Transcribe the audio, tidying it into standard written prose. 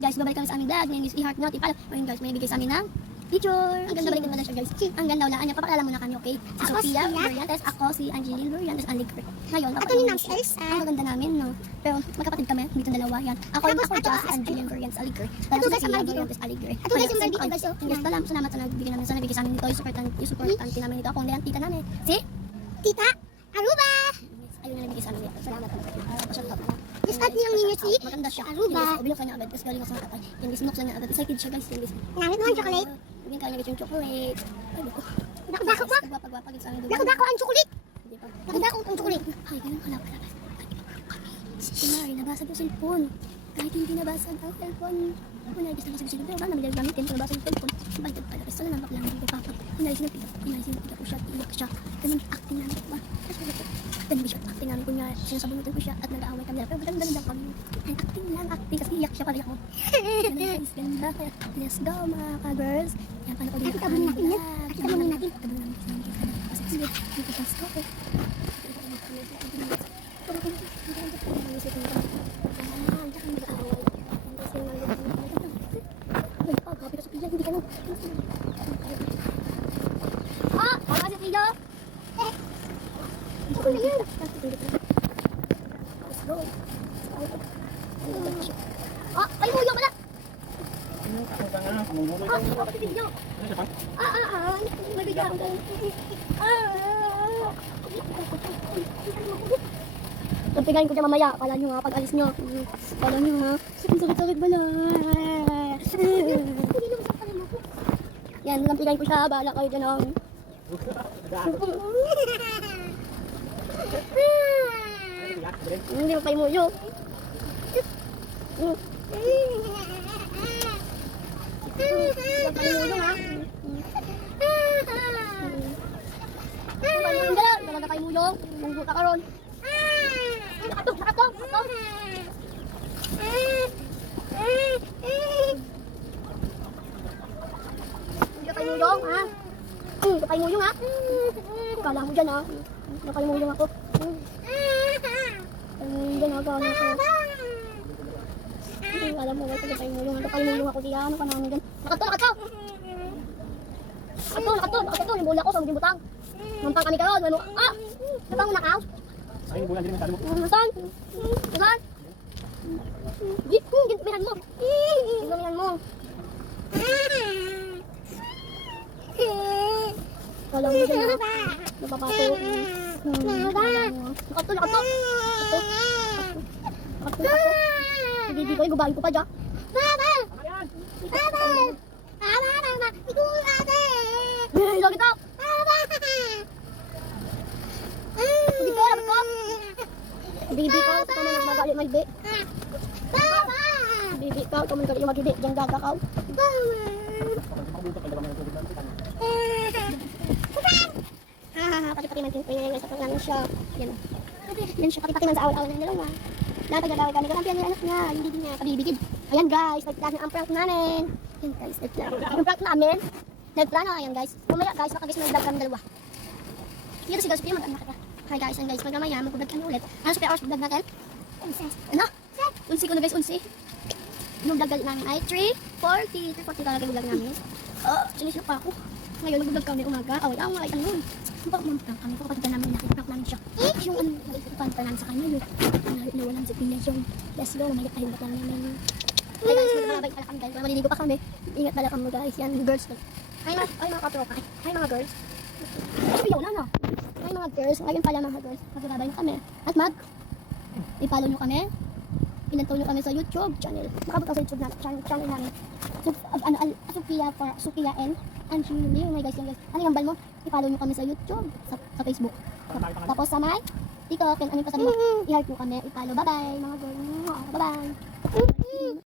Guys, babalik kami sa aming vlog. Ngayon is i-heart natin. Ayun guys, may bigay sa amin ng picture. Ang ganda, balik naman siya guys. Ang ganda, walaan niya. Papakilala muna kami, okay? Si Sophia Brillantes, ako si Angeline Brillantes, Aligre. Ngayon, papakilala namin siya. Ang ganda namin, no? Pero magkapatid kami, dito dalawa yan. Ako si Angeline Brillantes, Aligre. Tapos si Sophia Brillantes, Aligre. Ito guys, yung Barbie guys. Yes, salamat sa nagbigay namin. Sa nabigay sa amin nito, yung supportante namin nito. Ako ang tita namin. Si Tita Aruba! Ayun na nabigay sa amin nito. Salamat po. Start niyang music. Maganda siya. Aruba. Bilok niya agad. Tapos galing ako sa tatay. Yung bisnok lang niya agad. Excited siya guys. Namit mo ang chocolate? Bigyan kanya yung chocolate. Ay, bako. Dako ba? Pagwapag sa amin. Dako ang chocolate? Dako ang chocolate. Ay, ganun pala. Si Mari, nabasag yung cellphone. Kahit hindi nabasag ang cellphone. Ako nagis na kasi yung cellphone. Wala, namin gamitin. Kung nabasag yung cellphone. Baited pala. Kasi wala nambak lang. Hindi papa. Inalisin na piga ko siya. Iyak siya. Ganun acting namin. Ganun siya. Acting namin. Kunya, sinasabunutan ko siya. At nag-aaway kami. Pero ganda kami. Acting lang. Acting. Kasi iyak siya. Pariyak ko. Ganda. Let's go mga ka-girls. Yan, paano ko din. Tabunin natin. Kasi sige. Dito siya stop eh. Ay, muyo pala! Tapigayin ko siya mamaya. Kala nyo nga, pag-alis nyo. Kala nyo nga. Sakit bala. Yan, lampigayin ko siya. Bahala kayo dyan ang... Hindi mo kayo muyo. Huwag kayo muyo ha. Talaga kayo muyo. Mungguta ka ron. Nakato. Hindi kayo muyong ha. Hindi kayo muyong ha. Kala mo dyan ha. Hindi kayo muyong ako. Dyan ha, kala ko. Alam mo, hindi kayo muyong. Hindi kayo muyong ako diyan. Ano ka namin dyan? Nakato. Yung bola ko sa maging butang. Mampang kami karon. Napang mo nakaw. Ay, bulan din masyado mo. Saan? Ginpihan mo. Ginpihan mo. Kala mo dyan ha. Napapato. Nakato. Hindi ko, gubahin ko pa dyan. Lagi to. Bibi ko, ito mo nagmagalit magdi. Bibi ko, ito mo nagmagalit magdi. Diyan gagakaw. Pati-pati man tinipin sa paglanan siya. Yan siya, pati-pati man sa awal-awal ng dalawa. Natagdadaway kami. Kalampian niya anak niya. Hindi din niya pabibigid. Ayan guys, nagplano ang prank namin. Ayan guys, nagplano. Ang prank namin. Nagplano, ayan guys. Mamaya guys, makagis na nag-vlog kami dalawa. Dito si Girls Pia, mag-anak ka. Hi guys, and guys, mamaya mag-vlog kami ulit. Ano sa hours vlog natin? Ano? Unsi ko na guys, unsi. Yung vlog namin ay 3:40 talaga yung vlog namin. Sinisip pa ako. Ngayon, mag-vlog kami umaga. Ay, ano? Prank kami. Kapatigan namin natin. Prank namin siya. Yung ano, panta namin sa kanya. Yung nawalan si Pia. Yung let's go. May ayun lang namin. Hi guys, magmamabay pala kami guys. Maliligo pa kami. Ingat pala kami guys. Yan, girls. Ay mga katropa. Hi mga girls. Sabi yun, ano? Hi mga girls. Ngayon pala mga girls. Magbabay nyo kami. At i-follow nyo kami. Pinantaw nyo kami sa YouTube channel. Makabot sa YouTube channel namin. Sophia N. Angeline. Oh my guys, yan guys. Ano yung bal mo? I-follow nyo kami sa YouTube. Sa Facebook. Tapos sa my TikTok. Ano yung pasabi mo? I-heart nyo kami. I-follow. Bye-bye mga girls. Bye-bye.